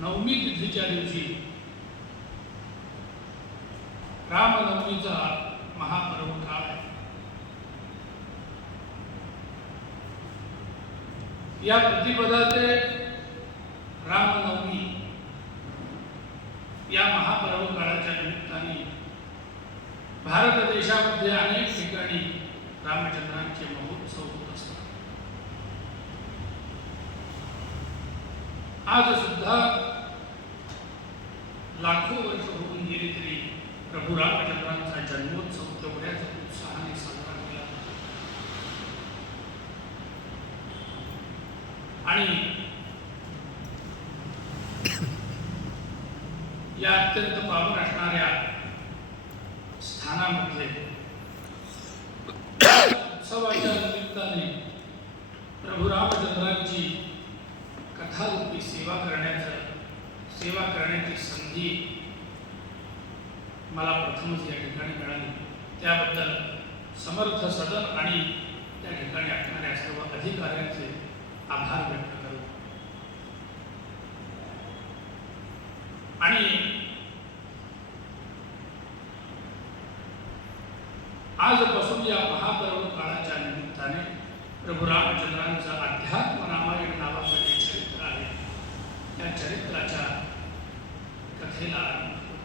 नवमी तिथीच्या दिवशी रामनवमीचा महापर्व काळ आहे। या प्रतिपदाचे रामनवमी या महापर्व काळाच्या निमित्ताने भारत देशामध्ये अनेक ठिकाणी रामचंद्रांचे महोत्सव होत असतात। आज सुद्धा लाखो वर्ष होऊन गेली तरी प्रभू रामचंद्रांचा जन्मोत्सव तेवढ्याच उत्साहाने साजरा केला जातो। आणि या अत्यंत पावन असणाऱ्या स्थानामध्ये उत्सवाच्या निमित्ताने प्रभू रामचंद्रांची कथारूपी सेवा करण्याची संधी मला प्रथमच या ठिकाणी मिळाली। त्याबद्दल समर्थ सदन आणि त्या ठिकाणी असणाऱ्या सर्व अधिकाऱ्यांचे आभार व्यक्त करतो। आणि आजपासून या महापर्व काळाच्या निमित्ताने प्रभू रामचंद्रांचं अध्यात्म रामायण नावाचं जे चरित्र आहे त्या चरित्राच्या कथेला आरंभ होतो।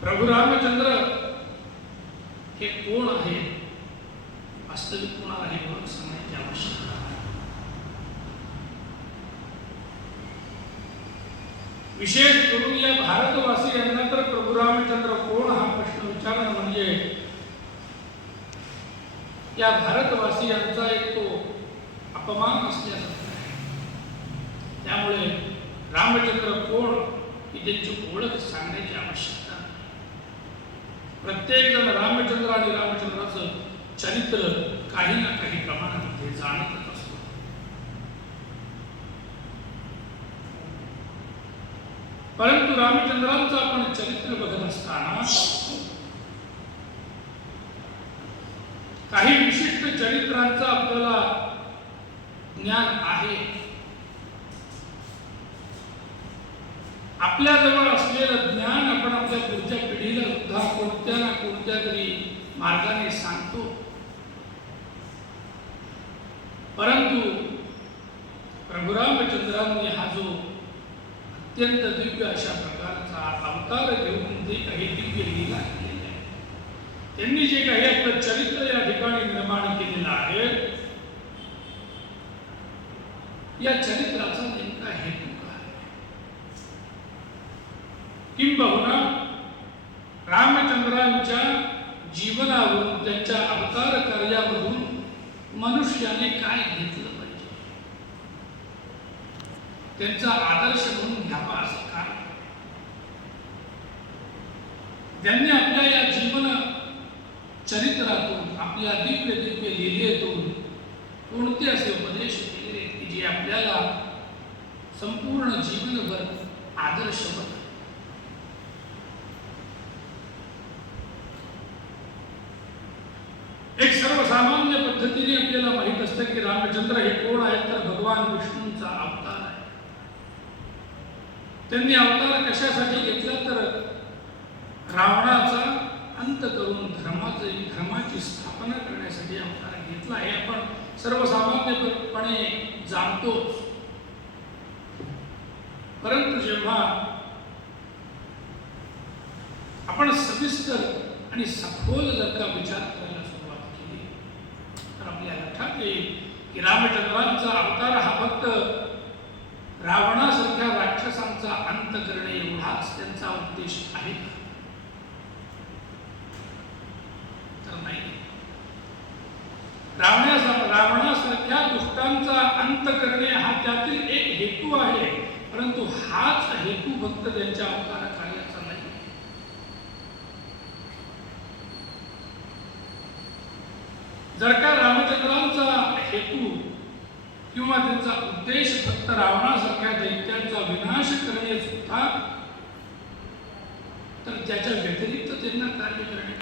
प्रभू रामचंद्र हे कोण आहे, वास्तविक कोण आहे म्हणून सांगण्याची आवश्यकता आहे। विशेष करून या भारतवासियांना तर प्रभू रामचंद्र कोण हा प्रश्न विचारणं म्हणजे या भारतवासियांचा एक तो अपमान असल्यासारखा आहे। त्यामुळे रामचंद्र कोण ही त्यांची ओळख सांगण्याची आवश्यकता आहे। प्रत्येक जण रामचंद्र आणि रामचंद्राचं चरित्र काही ना काही प्रमाणामध्ये जाणतच असतो। परंतु रामचंद्रांचं आपण चरित्र बघत असताना काही विशिष्ट चरित्रांचं आपल्याला ज्ञान आहे। आपल्या जवळ असलेलं ज्ञान आपण आपल्या पुढच्या पिढीला सुद्धा कोणत्या ना कोणत्या तरी मार्गाने सांगतो। परंतु प्रभू रामचंद्रांनी हा जो अत्यंत दिव्य अशा प्रकारचा अवतार घेऊन जे काही दिव्य लीला केलेली आहे, त्यांनी जे काही आपलं चरित्र या ठिकाणी निर्माण केलेलं आहे, या चरित्राचा नेमका हेतू काय? किंबहुना रामचंद्रांच्या जीवनावरून त्यांच्या अवतार कार्यामधून मनुष्याने काय घेतलं पाहिजे, त्यांचा आदर्श म्हणून घ्यावा असं काय? त्यांनी आपल्या या जीवन चरित्रातून आपल्या दिव्य दिव्य लीलेतून कोणते असे उपदेश केले की जे आपल्याला संपूर्ण जीवनभर आदर्श बनतात? एक सर्वसामान्य पद्धतीने आपल्याला माहित असतं की रामचंद्र हे कोण आहेत तर भगवान विष्णूंचा अवतार आहे। त्यांनी अवतार कशासाठी घेतला तर रावणाचा अंत करून धर्माची स्थापना करण्यासाठी अवतार घेतला हे आपण सर्वसामान्यपणे जाणतोच। परंतु जेव्हा आपण सविस्तर आणि सखोल जर का विचार करायला सुरुवात केली तर आपल्या लक्षात येईल की रामचंद्रांचा अवतार हा फक्त रावणासारख्या राक्षसांचा अंत करणे एवढाच त्यांचा उद्देश आहे तर नाही। रावणासारख्या दुष्टांचा अंत करणे हा त्यातील एक हेतू आहे, परंतु हाच हेतू फक्त त्यांच्या अवतार कार्याचा नाही। जर का रामचंद्रांचा हेतू किंवा त्यांचा उद्देश फक्त रावणासारख्या दैत्यांचा विनाश करणे सुद्धा तर त्याच्या व्यतिरिक्त त्यांना कार्य करणे